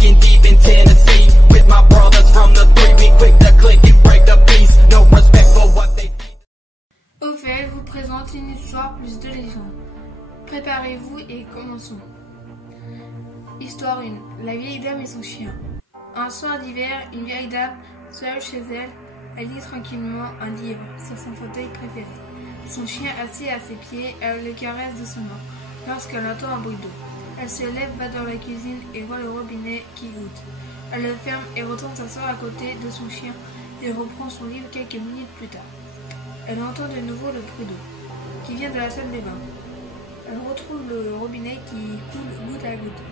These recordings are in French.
digging deep in Tennessee with my brothers from the 3. We quick to click and break the peace. No respect for what they. Ophel vous présente une histoire plus de légende. Préparez-vous et commençons. Histoire 1. La vieille dame et son chien. Un soir d'hiver, une vieille dame, seule chez elle, elle lit tranquillement un livre sur son fauteuil préféré. Son chien assis à ses pieds, elle le caresse doucement lorsqu'elle entend un bruit d'eau. Elle se lève, va dans la cuisine et voit le robinet qui goutte. Elle le ferme et retourne s'asseoir à côté de son chien et reprend son livre quelques minutes plus tard. Elle entend de nouveau le bruit d'eau qui vient de la salle des bains. Elle retrouve le robinet qui coule goutte à goutte.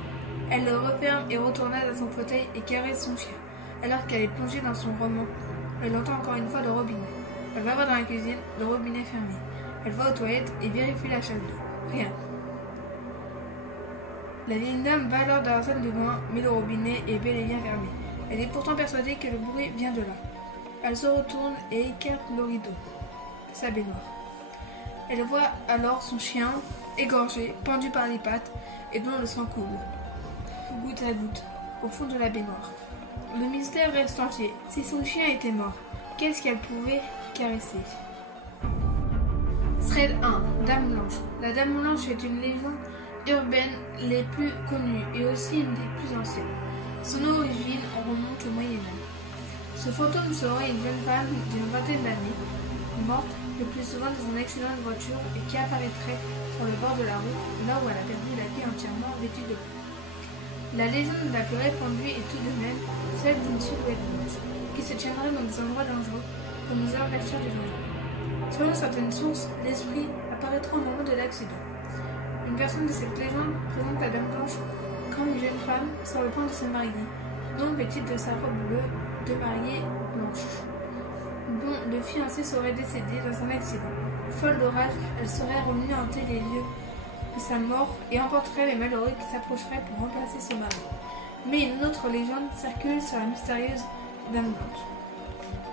Elle le referme et retourne dans son fauteuil et caresse son chien, alors qu'elle est plongée dans son roman. Elle entend encore une fois le robinet. Elle va voir dans la cuisine, le robinet fermé. Elle va aux toilettes et vérifie la chasse d'eau. Rien. La vieille dame va alors dans la salle de bain, mais le robinet est bel et bien fermé. Elle est pourtant persuadée que le bruit vient de là. Elle se retourne et écarte le rideau de sa baignoire. Elle voit alors son chien, égorgé, pendu par les pattes et dont le sang coule, goutte à goutte, au fond de la baignoire. Le mystère reste entier. Si son chien était mort, qu'est-ce qu'elle pouvait caresser? Thread 1. Dame Blanche. La Dame Blanche est une légende urbaine les plus connues et aussi une des plus anciennes. Son origine remonte au Moyen-Âge. Ce fantôme serait une jeune femme d'une vingtaine d'années, morte le plus souvent dans un accident de voiture et qui apparaîtrait sur le bord de la route, là où elle a perdu la vie entièrement vêtue de blanc. La légende la plus répandue est tout de même celle d'une silhouette blanche, qui se tiendrait dans des endroits dangereux pour nous avertir du danger. Selon certaines sources, l'esprit apparaîtra au moment de l'accident. Une personne de cette légende présente la Dame Blanche comme une jeune femme sur le point de se marier, donc vêtue de sa robe bleue de mariée blanche, dont le fiancé serait décédé dans un accident. Folle de rage, elle serait revenue hanter les lieux de sa mort et emporterait les malheureux qui s'approcheraient pour remplacer son mari. Mais une autre légende circule sur la mystérieuse Dame Blanche.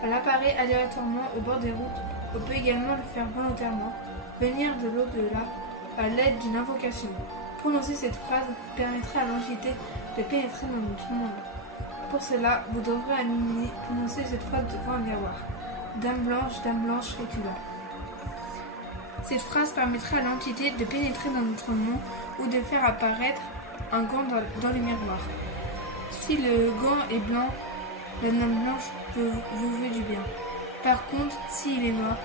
Elle apparaît aléatoirement au bord des routes. On peut également le faire volontairement, venir de l'au-delà à l'aide d'une invocation. Prononcer cette phrase permettrait à l'entité de pénétrer dans notre monde. Pour cela, vous devrez à minuit prononcer cette phrase devant un miroir. Dame Blanche, es-tu là? Cette phrase permettrait à l'entité de pénétrer dans notre monde ou de faire apparaître un gant dans le miroir. Si le gant est blanc, la Dame Blanche vous veut du bien. Par contre, s'il est noir,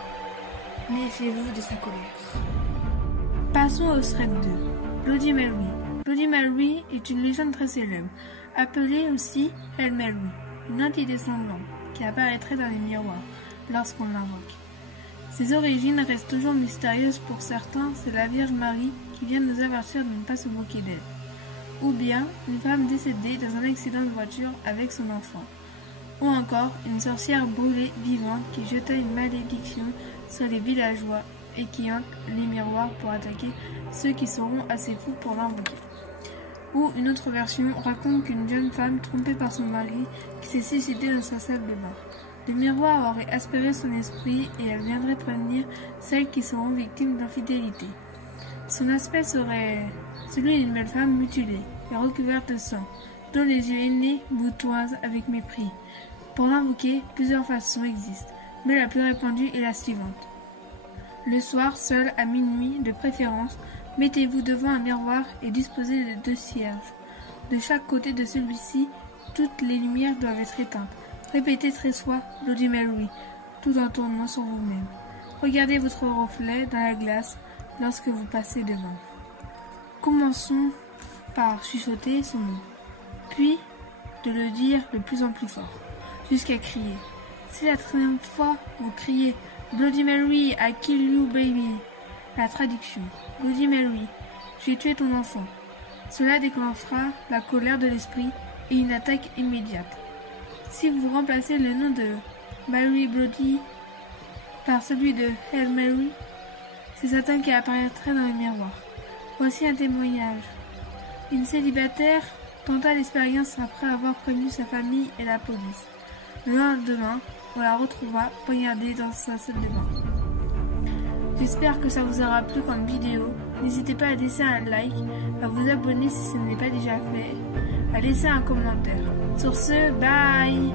méfiez-vous de sa colère. Passons au thread 2. Bloody Mary. Bloody Mary est une légende très célèbre, appelée aussi Hail Mary, une entité sanglante qui apparaîtrait dans les miroirs lorsqu'on l'invoque. Ses origines restent toujours mystérieuses pour certains, c'est la Vierge Marie qui vient nous avertir de ne pas se moquer d'elle. Ou bien une femme décédée dans un accident de voiture avec son enfant. Ou encore une sorcière brûlée vivante qui jeta une malédiction sur les villageois et qui hante les miroirs pour attaquer ceux qui seront assez fous pour l'invoquer. Ou une autre version raconte qu'une jeune femme trompée par son mari qui s'est suicidée dans sa salle de bain. Le miroir aurait aspiré son esprit et elle viendrait prévenir celles qui seront victimes d'infidélité. Son aspect serait celui d'une belle femme mutilée et recouverte de sang, dont les yeux aînés vous toisent avec mépris. Pour l'invoquer, plusieurs façons existent, mais la plus répandue est la suivante. Le soir, seul, à minuit, de préférence, mettez-vous devant un miroir et disposez de 2 cierges. De chaque côté de celui-ci, toutes les lumières doivent être éteintes. Répétez 13 fois Bloody Mary, tout en tournant sur vous-même. Regardez votre reflet dans la glace lorsque vous passez devant. Commençons par chuchoter son nom, puis de le dire de plus en plus fort, jusqu'à crier. Si la 13e fois vous criez Bloody Mary, I kill you baby. La traduction. Bloody Mary, j'ai tué ton enfant. Cela déclenchera la colère de l'esprit et une attaque immédiate. Si vous remplacez le nom de Mary Bloody par celui de Hail Mary, c'est Satan qui apparaîtrait dans le miroir. Voici un témoignage. Une célibataire tenta l'expérience après avoir prévenu sa famille et la police. Le lendemain, on la retrouva poignardée dans sa salle de bain. J'espère que ça vous aura plu comme vidéo. N'hésitez pas à laisser un like, à vous abonner si ce n'est pas déjà fait, à laisser un commentaire. Sur ce, bye!